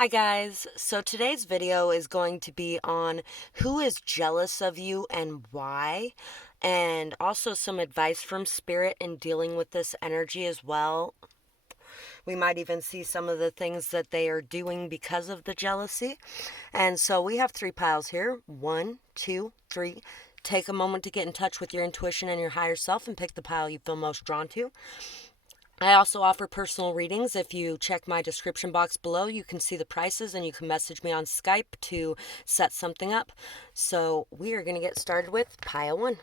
Hi guys, so today's video is going to be on who is jealous of you and why, and also some advice from spirit in dealing with this energy as well. We might even see some of the things that they are doing because of the jealousy. And so we have three piles here. 1, 2, 3. Take a moment to get in touch with your intuition and your higher self and pick the pile you feel most drawn to. I also offer personal readings. If you check my description box below, you can see the prices and you can message me on Skype to set something up. So we are going to get started with pile 1.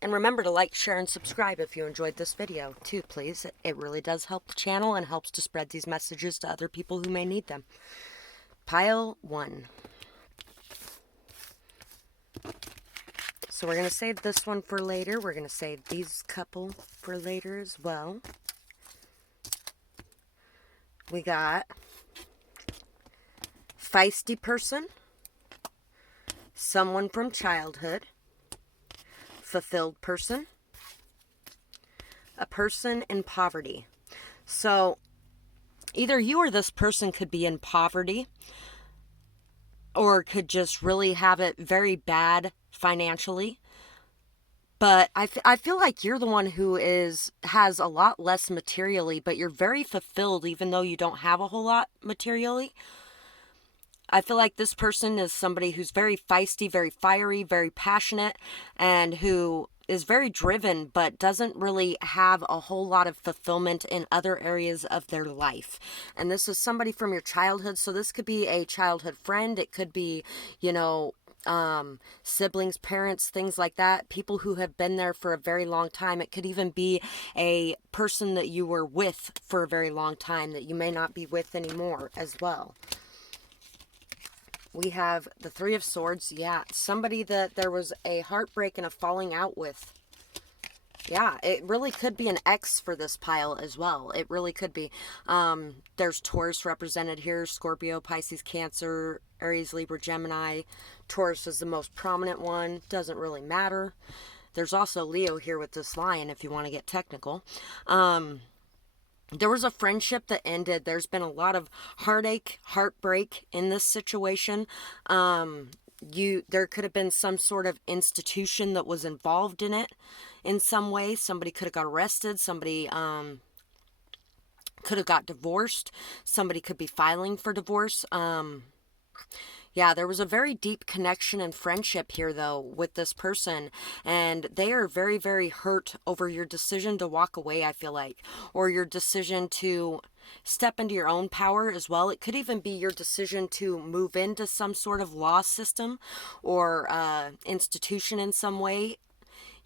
And remember to like, share, and subscribe if you enjoyed this video too, please. It really does help the channel and helps to spread these messages to other people who may need them. Pile 1. So we're going to save this one for later. We're going to save these couple for later as well. We got feisty person, someone from childhood, fulfilled person, a person in poverty. So either you or this person could be in poverty or could just really have it very bad financially. But I feel like you're the one who has a lot less materially, but you're very fulfilled even though you don't have a whole lot materially. I feel like this person is somebody who's very feisty, very fiery, very passionate, and who is very driven, but doesn't really have a whole lot of fulfillment in other areas of their life. And this is somebody from your childhood. So this could be a childhood friend. It could be, siblings, parents, things like that, people who have been there for a very long time. It could even be a person that you were with for a very long time that you may not be with anymore as well. We have the Three of Swords. Yeah, somebody that there was a heartbreak and a falling out with. Yeah, it really could be an ex for this pile as well. It really could be. There's Taurus represented here. Scorpio, Pisces, Cancer, Aries, Libra, Gemini. Taurus is the most prominent one. Doesn't really matter. There's also Leo here with this lion if you want to get technical. There was a friendship that ended. There's been a lot of heartache, heartbreak in this situation. There could have been some sort of institution that was involved in it in some way. Somebody could have got arrested. Somebody could have got divorced. Somebody could be filing for divorce. Yeah, there was a very deep connection and friendship here, though, with this person. And they are very, very hurt over your decision to walk away, I feel like. Or your decision to step into your own power as well. It could even be your decision to move into some sort of law system or institution in some way.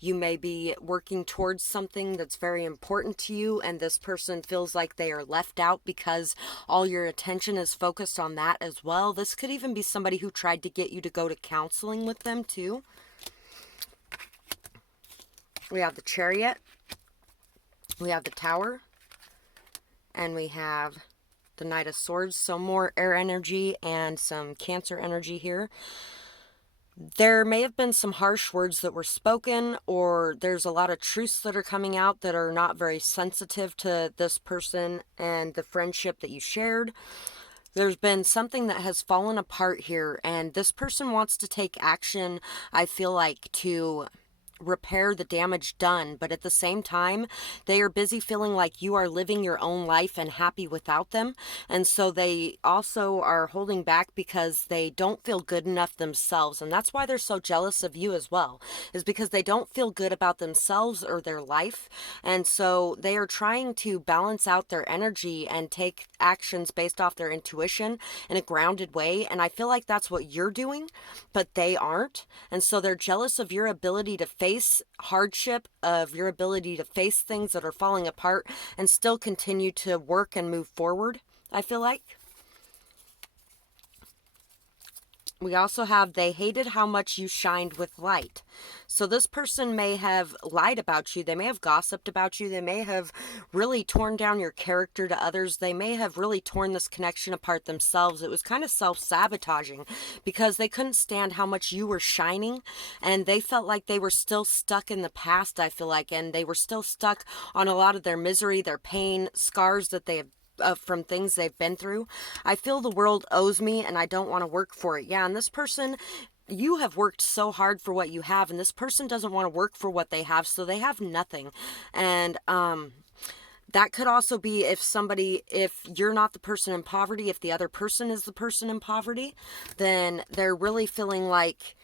You may be working towards something that's very important to you, and this person feels like they are left out because all your attention is focused on that as well. This could even be somebody who tried to get you to go to counseling with them too. We have the Chariot. We have the Tower. And we have the Knight of Swords. So more air energy and some Cancer energy here. There may have been some harsh words that were spoken, or there's a lot of truths that are coming out that are not very sensitive to this person and the friendship that you shared. There's been something that has fallen apart here, and this person wants to take action, I feel like, to repair the damage done, but at the same time they are busy feeling like you are living your own life and happy without them, and so they also are holding back because they don't feel good enough themselves. And that's why they're so jealous of you as well, is because they don't feel good about themselves or their life, and so they are trying to balance out their energy and take actions based off their intuition in a grounded way. And I feel like that's what you're doing, but they aren't, and so they're jealous of your ability to face hardship, of your ability to face things that are falling apart and still continue to work and move forward, I feel like. We also have they hated how much you shined with light. So this person may have lied about you. They may have gossiped about you. They may have really torn down your character to others. They may have really torn this connection apart themselves. It was kind of self-sabotaging because they couldn't stand how much you were shining, and they felt like they were still stuck in the past, I feel like, and they were still stuck on a lot of their misery, their pain, scars that they have from things they've been through. I feel the world owes me and I don't want to work for it. Yeah, and this person, you have worked so hard for what you have, and this person doesn't want to work for what they have, so they have nothing. And that could also be if you're not the person in poverty, if the other person is the person in poverty, then they're really feeling like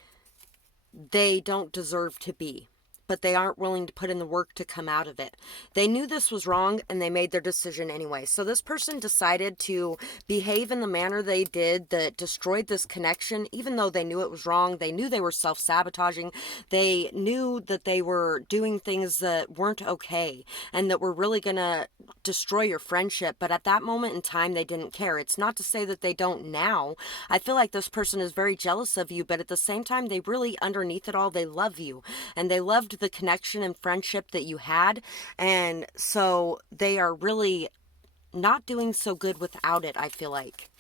they don't deserve to be, but they aren't willing to put in the work to come out of it. They knew this was wrong and they made their decision anyway. So this person decided to behave in the manner they did that destroyed this connection, even though they knew it was wrong. They knew they were self-sabotaging. They knew that they were doing things that weren't okay and that were really going to destroy your friendship. But at that moment in time, they didn't care. It's not to say that they don't now. I feel like this person is very jealous of you, but at the same time, they really, underneath it all, they love you and they loved the connection and friendship that you had, and so they are really not doing so good without it, I feel like.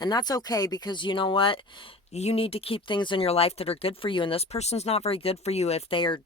And that's okay, because you know what, you need to keep things in your life that are good for you, and this person's not very good for you if they are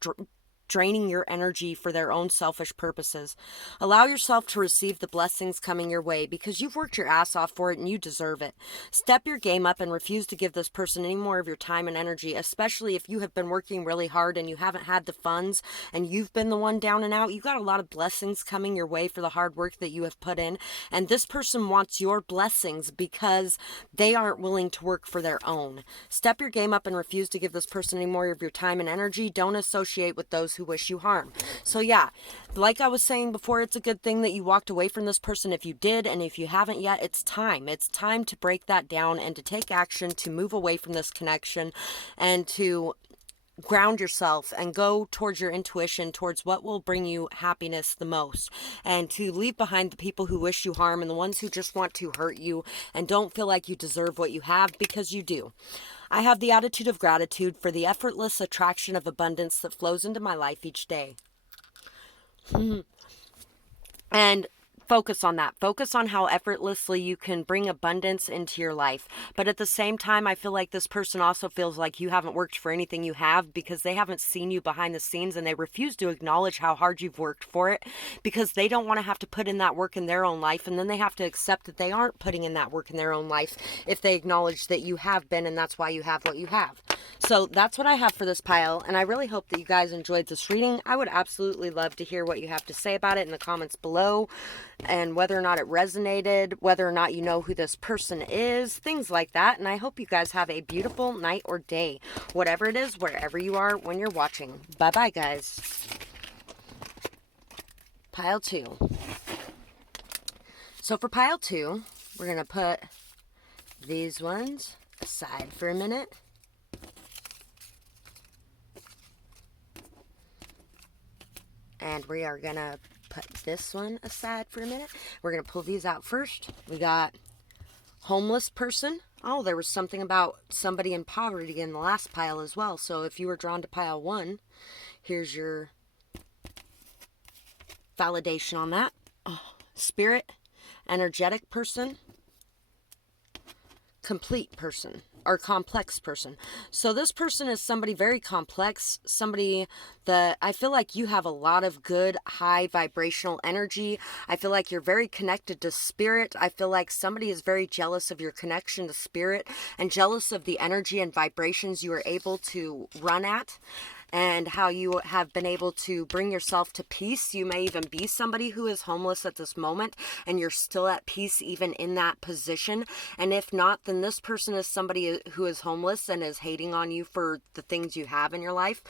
draining your energy for their own selfish purposes. Allow yourself to receive the blessings coming your way, because you've worked your ass off for it and you deserve it. Step your game up and refuse to give this person any more of your time and energy, especially if you have been working really hard and you haven't had the funds and you've been the one down and out. You got a lot of blessings coming your way for the hard work that you have put in, and this person wants your blessings because they aren't willing to work for their own. Step your game up and refuse to give this person any more of your time and energy. Don't associate with those who wish you harm. So yeah, like I was saying before, it's a good thing that you walked away from this person if you did, and if you haven't yet, it's time. It's time to break that down and to take action to move away from this connection and to ground yourself and go towards your intuition, towards what will bring you happiness the most, and to leave behind the people who wish you harm and the ones who just want to hurt you and don't feel like you deserve what you have, because you do. I have the attitude of gratitude for the effortless attraction of abundance that flows into my life each day. And focus on that. Focus on how effortlessly you can bring abundance into your life. But at the same time, I feel like this person also feels like you haven't worked for anything you have, because they haven't seen you behind the scenes and they refuse to acknowledge how hard you've worked for it, because they don't want to have to put in that work in their own life, and then they have to accept that they aren't putting in that work in their own life if they acknowledge that you have been, and that's why you have what you have. So that's what I have for this pile, and I really hope that you guys enjoyed this reading. I would absolutely love to hear what you have to say about it in the comments below, and whether or not it resonated, whether or not you know who this person is, things like that. And I hope you guys have a beautiful night or day, whatever it is, wherever you are when you're watching. Bye-bye, guys. Pile 2. So for pile 2, we're going to put these ones aside for a minute. And we are going to put this one aside for a minute. We're going to pull these out first. We got homeless person. Oh, there was something about somebody in poverty in the last pile as well. So if you were drawn to pile 1, here's your validation on that. Oh, spirit, energetic person, complete person, or complex person. So this person is somebody very complex, somebody that I feel like you have a lot of good high vibrational energy. I feel like you're very connected to spirit. I feel like somebody is very jealous of your connection to spirit and jealous of the energy and vibrations you are able to run at, and how you have been able to bring yourself to peace. You may even be somebody who is homeless at this moment and you're still at peace even in that position. And if not, then this person is somebody who is homeless and is hating on you for the things you have in your life.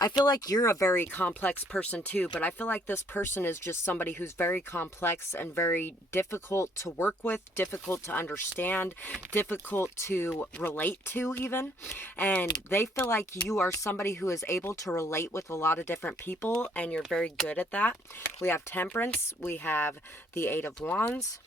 I feel like you're a very complex person too, but I feel like this person is just somebody who's very complex and very difficult to work with, difficult to understand, difficult to relate to even. And they feel like you are somebody who is able to relate with a lot of different people, and you're very good at that. We have Temperance, we have the Eight of Wands,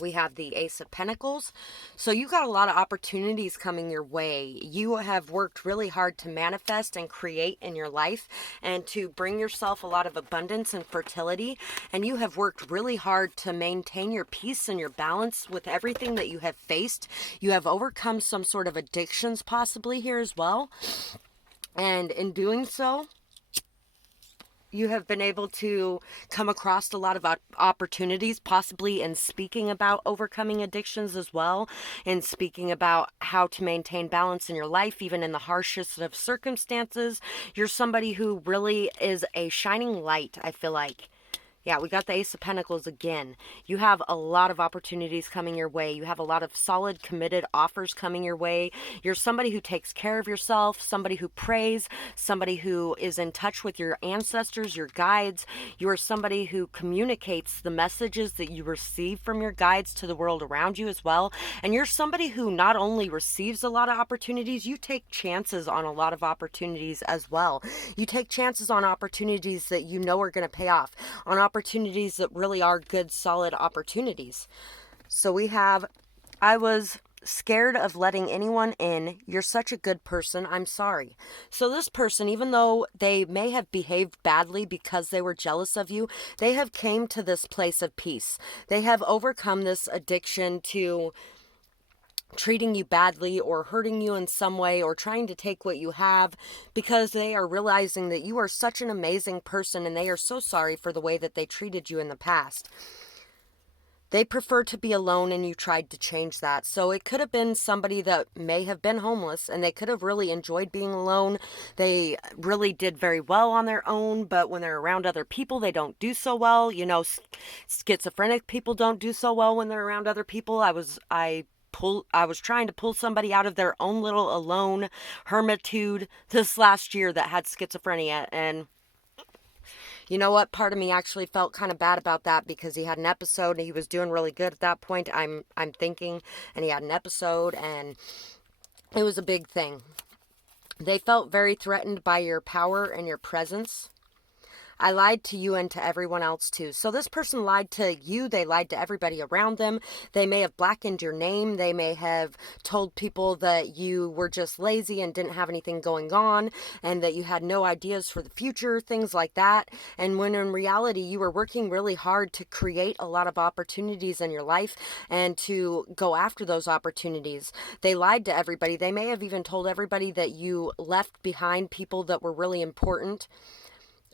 we have the Ace of Pentacles. So you got a lot of opportunities coming your way. You have worked really hard to manifest and create in your life and to bring yourself a lot of abundance and fertility. And you have worked really hard to maintain your peace and your balance with everything that you have faced. You have overcome some sort of addictions possibly here as well. And in doing so, you have been able to come across a lot of opportunities, possibly in speaking about overcoming addictions as well, and speaking about how to maintain balance in your life, even in the harshest of circumstances. You're somebody who really is a shining light, I feel like. Yeah, we got the Ace of Pentacles again. You have a lot of opportunities coming your way. You have a lot of solid, committed offers coming your way. You're somebody who takes care of yourself, somebody who prays, somebody who is in touch with your ancestors, your guides. You are somebody who communicates the messages that you receive from your guides to the world around you as well. And you're somebody who not only receives a lot of opportunities, you take chances on a lot of opportunities as well. You take chances on opportunities that you know are going to pay off, on opportunities that really are good, solid opportunities. So we have, I was scared of letting anyone in. You're such a good person. I'm sorry. So this person, even though they may have behaved badly because they were jealous of you, they have came to this place of peace. They have overcome this addiction to treating you badly or hurting you in some way or trying to take what you have, because they are realizing that you are such an amazing person and they are so sorry for the way that they treated you in the past. They prefer to be alone and you tried to change that. So it could have been somebody that may have been homeless and they could have really enjoyed being alone. They really did very well on their own, but when they're around other people, they don't do so well. You know, schizophrenic people don't do so well when they're around other people. I was trying to pull somebody out of their own little alone hermitude this last year that had schizophrenia, and you know what? Part of me actually felt kind of bad about that because he had an episode and he was doing really good at that point. I'm thinking, and he had an episode and it was a big thing. They felt very threatened by your power and your presence. I lied to you and to everyone else too. So this person lied to you. They lied to everybody around them. They may have blackened your name. They may have told people that you were just lazy and didn't have anything going on and that you had no ideas for the future, things like that. And when in reality, you were working really hard to create a lot of opportunities in your life and to go after those opportunities. They lied to everybody. They may have even told everybody that you left behind people that were really important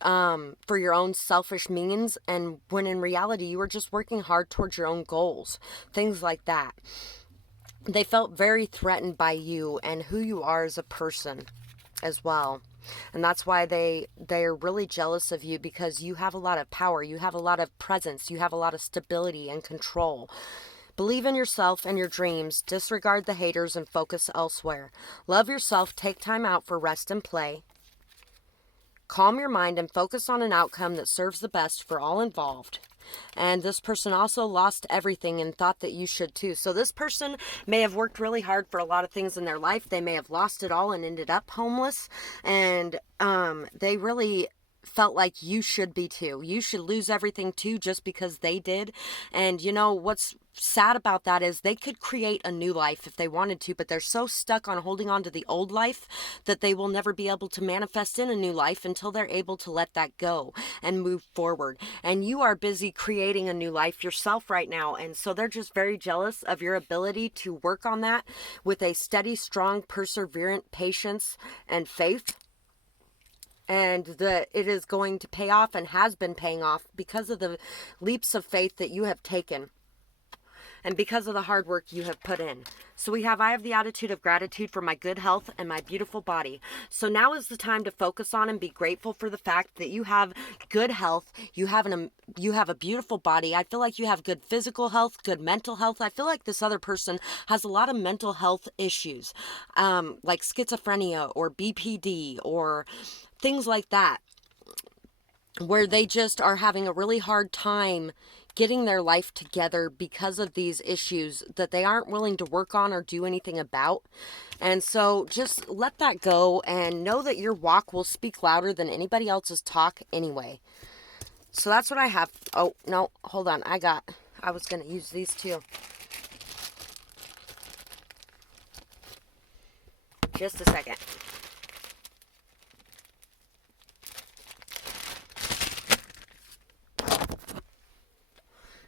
for your own selfish means, and when in reality you were just working hard towards your own goals, things like that. They felt very threatened by you and who you are as a person as well, and that's why they're really jealous of you, because you have a lot of power, you have a lot of presence, you have a lot of stability and control. Believe in yourself and your dreams. Disregard the haters and focus elsewhere. Love yourself. Take time out for rest and play. Calm your mind and focus on an outcome that serves the best for all involved. And this person also lost everything and thought that you should too. So this person may have worked really hard for a lot of things in their life. They may have lost it all and ended up homeless. And they really felt like you should be too. You should lose everything too just because they did. And you know what's sad about that is they could create a new life if they wanted to, but they're so stuck on holding on to the old life that they will never be able to manifest in a new life until they're able to let that go and move forward. And you are busy creating a new life yourself right now, and so they're just very jealous of your ability to work on that with a steady, strong, perseverant patience and faith, and that it is going to pay off and has been paying off because of the leaps of faith that you have taken and because of the hard work you have put in. So I have the attitude of gratitude for my good health and my beautiful body. So now is the time to focus on and be grateful for the fact that you have good health, you have a beautiful body. I feel like you have good physical health, good mental health. I feel like this other person has a lot of mental health issues, like schizophrenia or BPD or things like that, where they just are having a really hard time getting their life together because of these issues that they aren't willing to work on or do anything about. And so just let that go and know that your walk will speak louder than anybody else's talk anyway. So that's what I have. Oh, no, hold on. I was going to use these too. Just a second.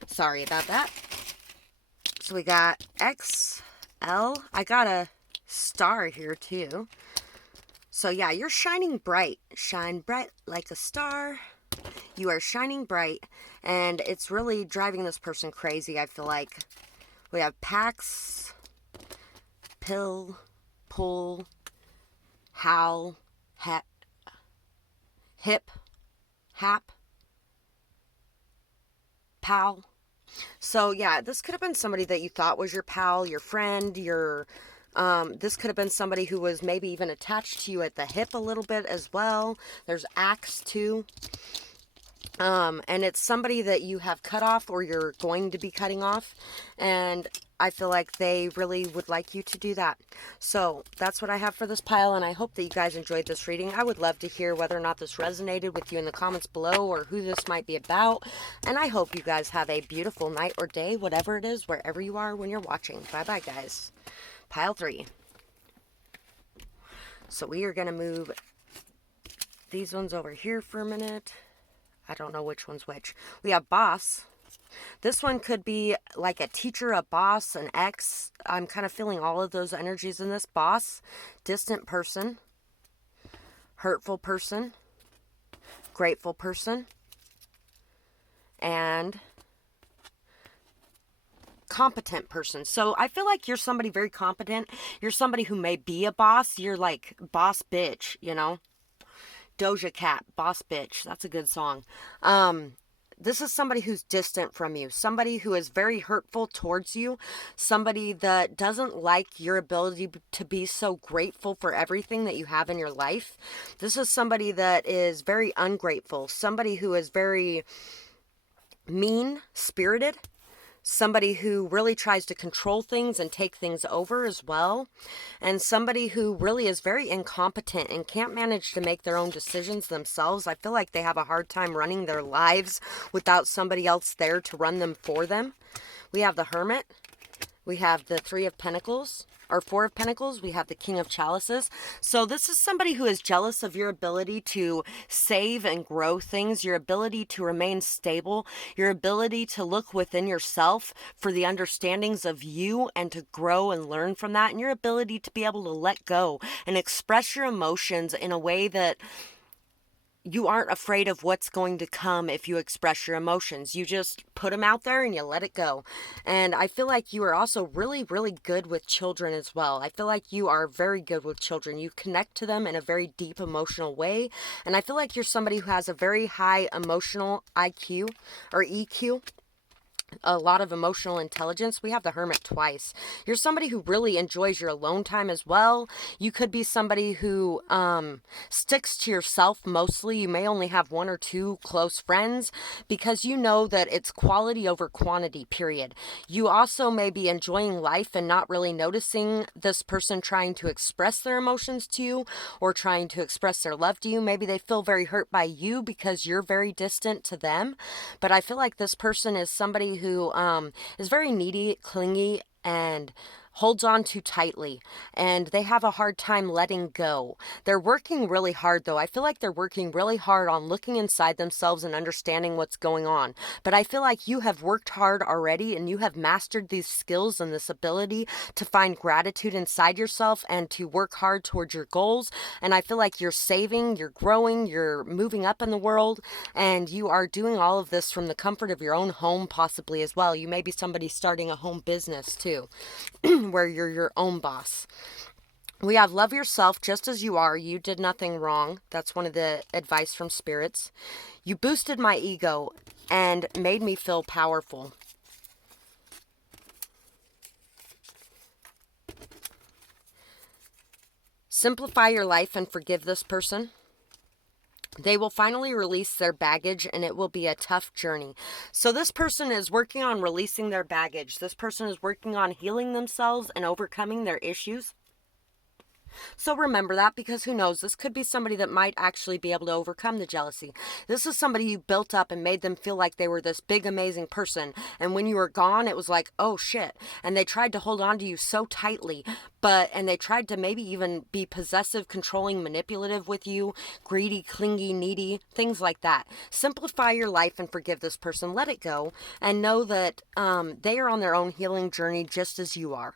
Sorry about that. So we got XL. I got a star here too. So yeah, you're shining bright. Shine bright like a star. You are shining bright, and it's really driving this person crazy, I feel like. We have packs, pill, pull, howl, hip, hap, pal. So yeah, this could have been somebody that you thought was your pal, your friend, this could have been somebody who was maybe even attached to you at the hip a little bit as well. There's axe too. And it's somebody that you have cut off or you're going to be cutting off. And I feel like they really would like you to do that. So that's what I have for this pile. And I hope that you guys enjoyed this reading. I would love to hear whether or not this resonated with you in the comments below or who this might be about. And I hope you guys have a beautiful night or day, whatever it is, wherever you are when you're watching. Bye-bye, guys. Pile 3. So we are going to move these ones over here for a minute. I don't know which one's which. We have boss. This one could be like a teacher, a boss, an ex. I'm kind of feeling all of those energies in this. Boss, distant person, hurtful person, grateful person, and competent person. So I feel like you're somebody very competent. You're somebody who may be a boss. You're like boss bitch, you know? Doja Cat, Boss Bitch. That's a good song. This is somebody who's distant from you. Somebody who is very hurtful towards you. Somebody that doesn't like your ability to be so grateful for everything that you have in your life. This is somebody that is very ungrateful. Somebody who is very mean-spirited. Somebody who really tries to control things and take things over as well. And somebody who really is very incompetent and can't manage to make their own decisions themselves. I feel like they have a hard time running their lives without somebody else there to run them for them. We have the Hermit. We have the Three of Pentacles, or Four of Pentacles. We have the King of Chalices. So this is somebody who is jealous of your ability to save and grow things, your ability to remain stable, your ability to look within yourself for the understandings of you and to grow and learn from that, and your ability to be able to let go and express your emotions in a way that you aren't afraid of what's going to come if you express your emotions. You just put them out there and you let it go. And I feel like you are also really, really good with children as well. I feel like you are very good with children. You connect to them in a very deep emotional way. And I feel like you're somebody who has a very high emotional IQ or EQ. A lot of emotional intelligence. We have the Hermit twice. You're somebody who really enjoys your alone time as well. You could be somebody who sticks to yourself mostly. You may only have one or two close friends because you know that it's quality over quantity, period. You also may be enjoying life and not really noticing this person trying to express their emotions to you or trying to express their love to you. Maybe they feel very hurt by you because you're very distant to them. But I feel like this person is somebody who is very needy, clingy, and holds on too tightly, and they have a hard time letting go. They're working really hard, though. I feel like they're working really hard on looking inside themselves and understanding what's going on. But I feel like you have worked hard already, and you have mastered these skills and this ability to find gratitude inside yourself and to work hard towards your goals. And I feel like you're saving, you're growing, you're moving up in the world, and you are doing all of this from the comfort of your own home, possibly as well. You may be somebody starting a home business too. Where you're your own boss. We have love yourself just as you are. You did nothing wrong. That's one of the advice from spirits. You boosted my ego and made me feel powerful. Simplify your life and forgive this person. They will finally release their baggage, and it will be a tough journey. So this person is working on releasing their baggage. This person is working on healing themselves and overcoming their issues. So remember that, because who knows, this could be somebody that might actually be able to overcome the jealousy. This is somebody you built up and made them feel like they were this big, amazing person. And when you were gone, it was like, oh shit. And they tried to hold on to you so tightly, and they tried to maybe even be possessive, controlling, manipulative with you, greedy, clingy, needy, things like that. Simplify your life and forgive this person. Let it go and know that they are on their own healing journey just as you are.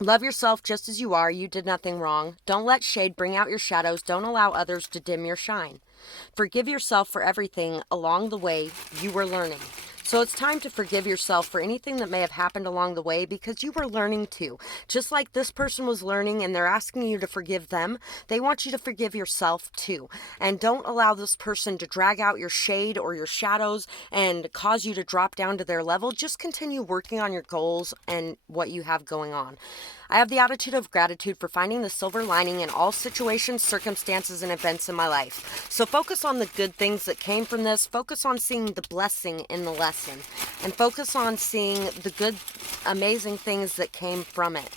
Love yourself just as you are. You did nothing wrong. Don't let shade bring out your shadows. Don't allow others to dim your shine. Forgive yourself for everything along the way you were learning. So it's time to forgive yourself for anything that may have happened along the way, because you were learning too. Just like this person was learning and they're asking you to forgive them, they want you to forgive yourself too. And don't allow this person to drag out your shade or your shadows and cause you to drop down to their level. Just continue working on your goals and what you have going on. I have the attitude of gratitude for finding the silver lining in all situations, circumstances, and events in my life. So focus on the good things that came from this. Focus on seeing the blessing in the lesson. And focus on seeing the good, amazing things that came from it.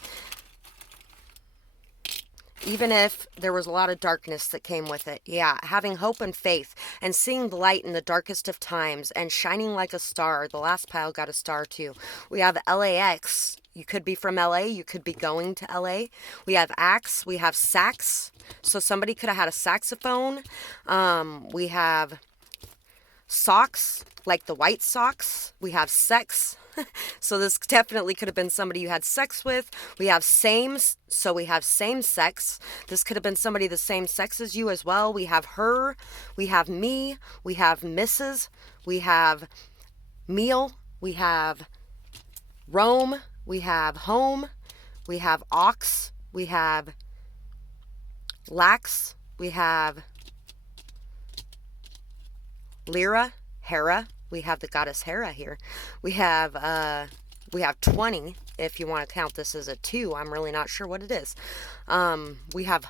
Even if there was a lot of darkness that came with it. Yeah, having hope and faith and seeing the light in the darkest of times and shining like a star. The last pile got a star too. We have LAX. You could be from LA. You could be going to LA. We have axe. We have sax. So somebody could have had a saxophone. We have socks, like the White Sox. We have sex. So this definitely could have been somebody you had sex with. We have same, so we have same sex. This could have been somebody the same sex as you as well. We have her, we have me, we have Mrs., we have meal, we have Rome, we have home, we have ox, we have lax, we have Lyra, Hera. We have the goddess Hera here. We have 20, if you want to count this as a 2. I'm really not sure what it is. We have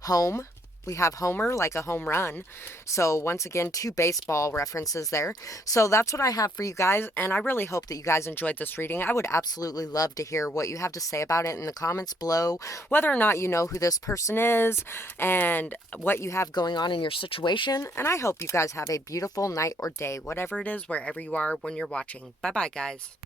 home. We have Homer, like a home run. So once again, 2 baseball references there. So that's what I have for you guys, and I really hope that you guys enjoyed this reading. I would absolutely love to hear what you have to say about it in the comments below, whether or not you know who this person is and what you have going on in your situation. And I hope you guys have a beautiful night or day, whatever it is, wherever you are when you're watching. Bye-bye, guys.